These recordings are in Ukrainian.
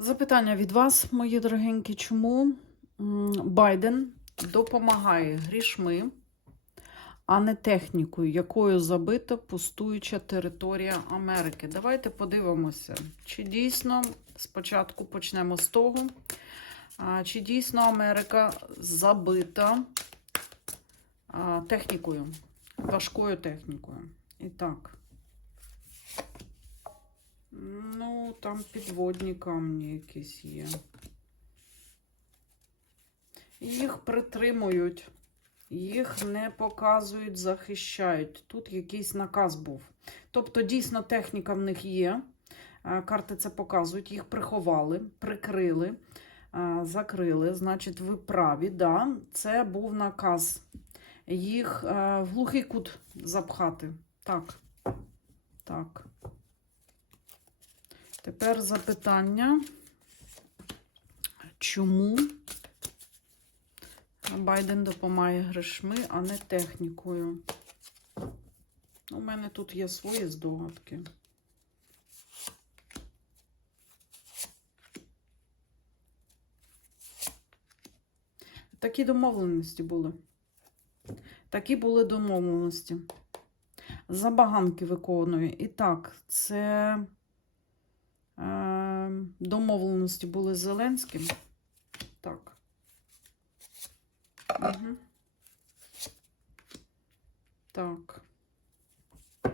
Запитання від вас, мої дорогенькі, чому Байден допомагає грішми, а не технікою, якою забита пустуюча територія Америки? Давайте подивимося, чи дійсно спочатку почнемо з того, чи дійсно Америка забита технікою, важкою технікою. І так. Ну, там підводні камні якісь є. Їх притримують, їх не показують, захищають. Тут якийсь наказ був. Тобто, дійсно, техніка в них є. Е, Карти це показують, їх приховали, прикрили, е, закрили. Значить, ви праві, да, це був наказ. Їх е, в глухий кут запхати. Так. Так. Тепер запитання, чому Байден допомагає гришми, а не технікою? У мене тут є свої здогадки. Такі домовленості були. Такі були домовленості. Забаганки виконує. І так, це домовленості були з Зеленським. Так. Угу. Так.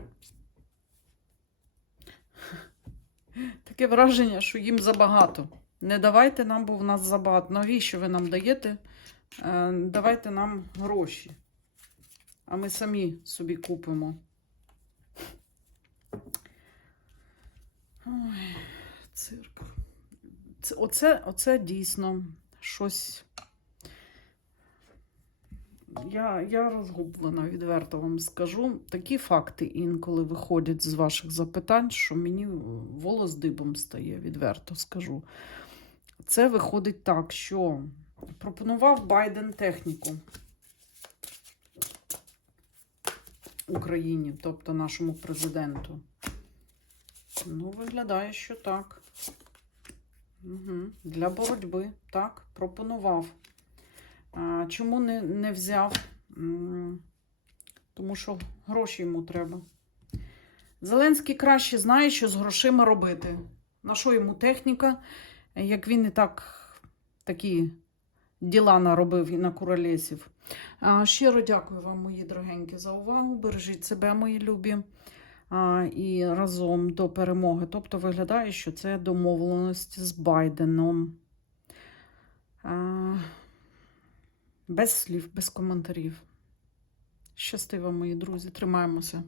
Таке враження, що їм забагато. Не давайте нам, бо в нас забагато. Навіщо ви нам даєте? Е, давайте нам гроші. А ми самі собі купимо. Цирк. Це, оце, оце дійсно щось. Я, я розгублена, відверто вам скажу. Такі факти інколи виходять з ваших запитань, що мені волос дибом стає, відверто скажу. Це виходить так, що пропонував Байден техніку Україні, тобто нашому президенту. Ну, виглядає, що так. Угу. Для боротьби, так, пропонував. А, чому не, не взяв? Тому що гроші йому треба. Зеленський краще знає, що з грошима робити. На що йому техніка, як він і так такі діла наробив і на куролесів. Щиро дякую вам, мої дорогенькі, за увагу. Бережіть себе, мої любі. І разом до перемоги. Тобто виглядає, що це домовленості з Байденом. Без слів, без коментарів. Щасти мої друзі, тримаємося.